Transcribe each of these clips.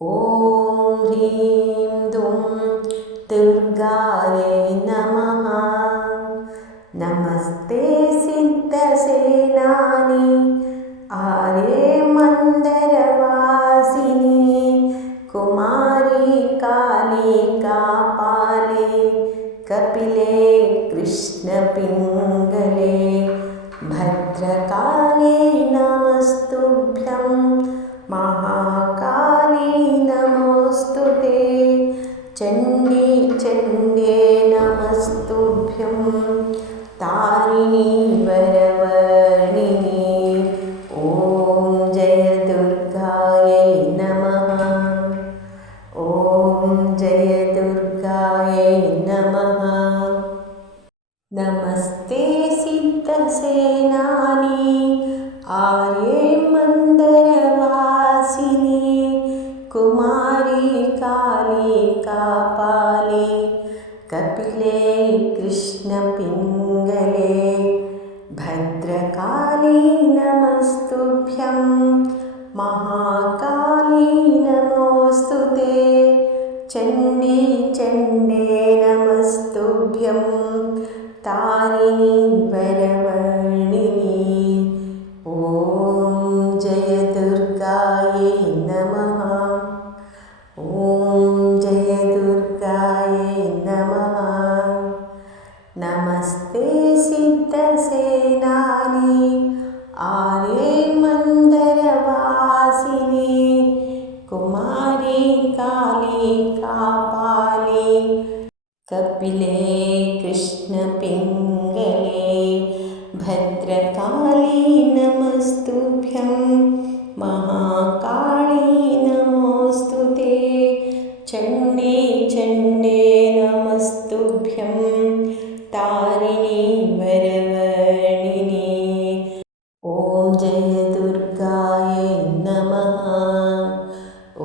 ॐ ह्रीं दुं दुर्गायै नमः। नमस्ते सिद्धसेनानि आर्ये मन्दरवासिनि कुमारी काली कापाले कपिले कृष्णपिङ्गले भद्रकाले नमस्तुभ्यं महाकाली नमोऽस्तुते चण्डी चण्डे नमस्तुभ्यं तारिणी वरवर्णिनि ॐ जय दुर्गायै नमः। ॐ जय दुर्गायै नमः। नमस्ते सिद्धसेनानि आर्ये मन्दरवासिनि कुमारी काली कापाले कपिले कृष्णपिङ्गले भद्रकाली नमस्तुभ्यं महाकाली नमोऽस्तुते चण्डी चण्डे नमस्तुभ्यं तारिणी वरवर्णिनि ॐ जय दुर्गायै नमः। ॐ जय दुर्गायै नमः। नमस्ते सिद्धसेनानि आर्ये मन्दरवासिनि कुमारी काली कापाले कपिले कृष्णपिङ्गले भद्रकाली नमस्तुभ्यं महाकाली नमोऽस्तुते चण्डी चण्डे नमस्तुभ्यं तारिणी वरवर्णिनि ॐ जय दुर्गायै नमः।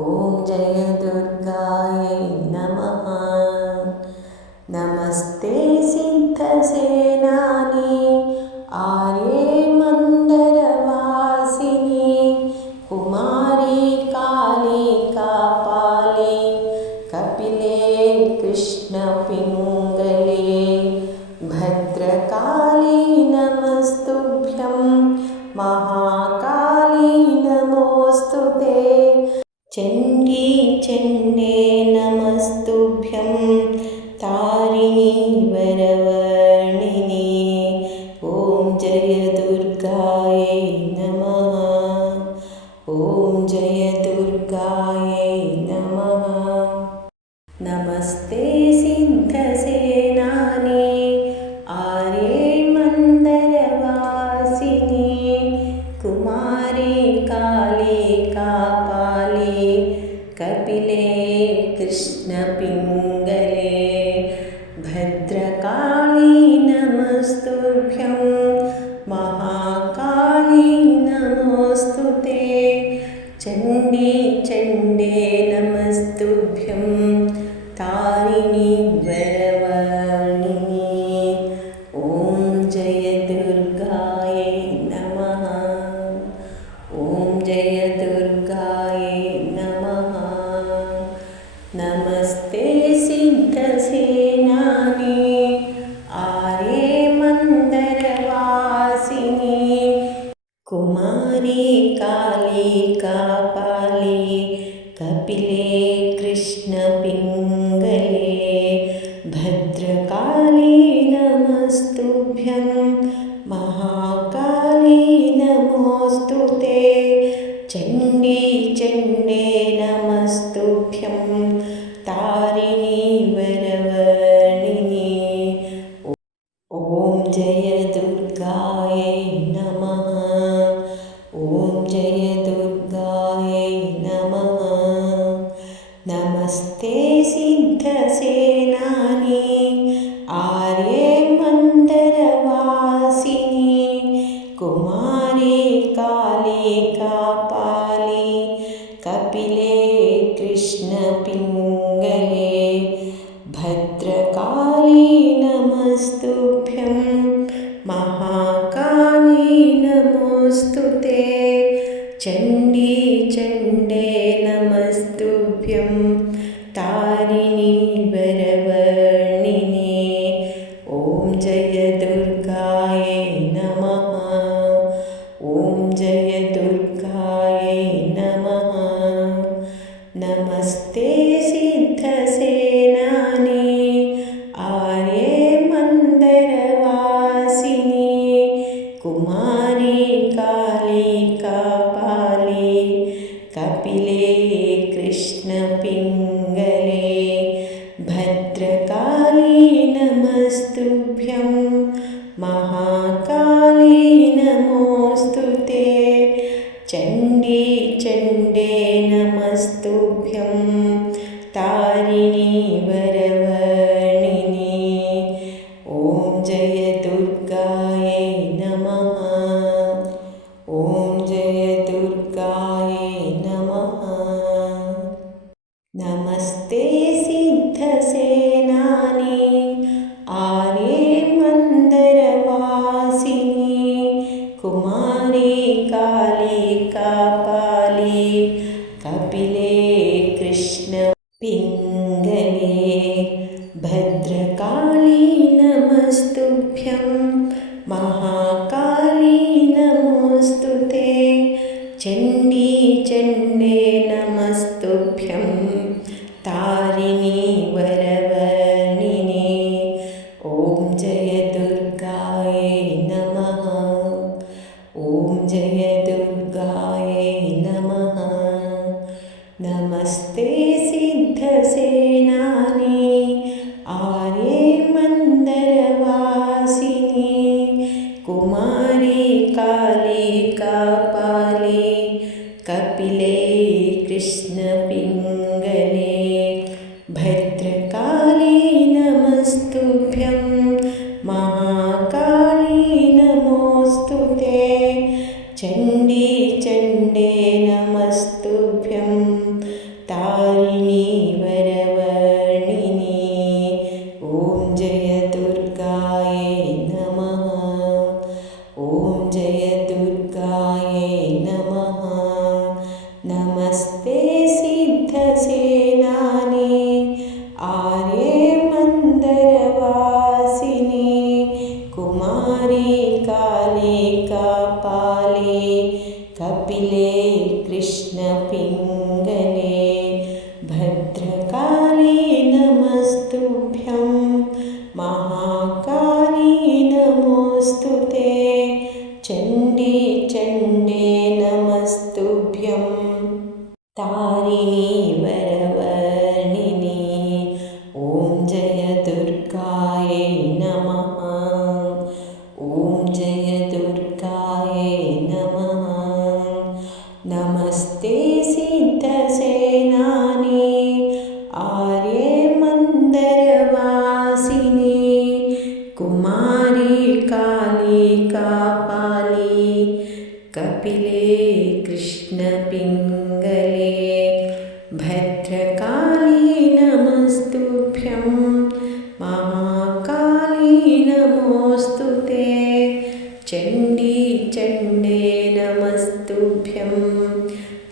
ॐ जय दुर्गायै नमः। नमस्ते सिद्धसेनानि आर्ये मन्दरवासिनि कुमारी काली कापाले कपिले कृष्णपिङ्गले भद्रकाली नमस्तुभ्यं महाकाली नमोऽस्तुते चण्डी चण्डे नमस्तुभ्यं तारिणी वरवर्णिनि ॐ जय दुर्गायै नमः। ॐ जय दुर्गायै नमः। नमस्ते सिद्धसेनानि आर्ये मन्दरवासिनि कुमारी काली कापाले कपिले कृष्णपिङ्गले भद्रकाली नमस्तुभ्यं महाकाली नमोऽस्तुते चण्डी चण्डे नमस्तुभ्यं तारिणी वरवर्णिनि ॐ जय दुर्गायै नमः। ॐ जय दुर्गायै नमः। नमस्ते सिद्धसेनानि आर्ये मन्दरवासिनि कुमारी काली कापाले कपिले कृष्णपिङ्गले भद्रकाली नमस्तुभ्यं महाकाली नमोऽस्तुते चण्डी चण्डे नमस्तुभ्यं तारिणी वरवर्णिनि ॐ जय दुर्गायै नमः। ॐ जय दुर्गायै नमः। नमस्ते सिद्धसेनानि आर्ये मन्दरवासिनि कुमारी काली कापाले कपिले कृष्णपिङ्गले भद्रकाली नमस्तुभ्यं महाकाली नमोऽस्तुते चण्डी चण्डे नमस्तुभ्यं नमस्ते सिद्धसेनानी आर्ये मन्दरवासिनी कुमारी काली कापाली कपिले कृष्णपिङ्गले भद्रकाली नमस्तुभ्यं महाकाली नमोऽस्तु ते चण्डी चण्डे नमस्तुभ्यं तारिणी वरवर्णिनी ॐ जय दुर्गायै नमः ॐ जय दुर्गायै नमः नमस्ते सिद्धसेनानी आर्ये मन्दरवासिनी कुमारी काली कापाली कपिले कृष्णपिङ्गले भद्रकाली नमस्तुभ्यं महाकाली नमोऽस्तु ते चण्डी चण्डे नमस्तुभ्यं तारिणी वरवर्णिनी ॐ जय दुर्गायै नमः ॐ जय दुर्गायै नमः नमस्ते सिद्धसेनानी आर्ये मन्दरवासिनी कुमारी काली कापाली कपिले कृष्णपिङ्गले भद्रकाली नमस्तुभ्यं महाकाली नमोऽस्तु ते चण्डी चण्डे नमस्तुभ्यं तारिणी वरवर्णिनी ॐ जय दुर्गायै नमः ॐ जय दुर्गायै नमः नमस्ते सिद्धसेनानी आर्ये मन्दरवासिनी कुमारी काली कापाली कपिले कृष्णपिङ्गले भद्रकाली नमस्तुभ्यं महाकाली नमोऽस्तु ते चण्डी चण्डे नमस्तुभ्यं तारिणी वरवर्णिनी ॐ जय दुर्गायै नमः ॐ जय दुर्गायै नमः नमस्ते सिद्धसेनानी आर्ये मन्दरवासिनी कुमारी काली कापाली कपिले कृष्णपिङ्गले भद्रकाली नमस्तुभ्यं महाकाली नमोऽस्तु ते चण्डी चण्डे नमस्तुभ्यं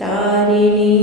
तारिणी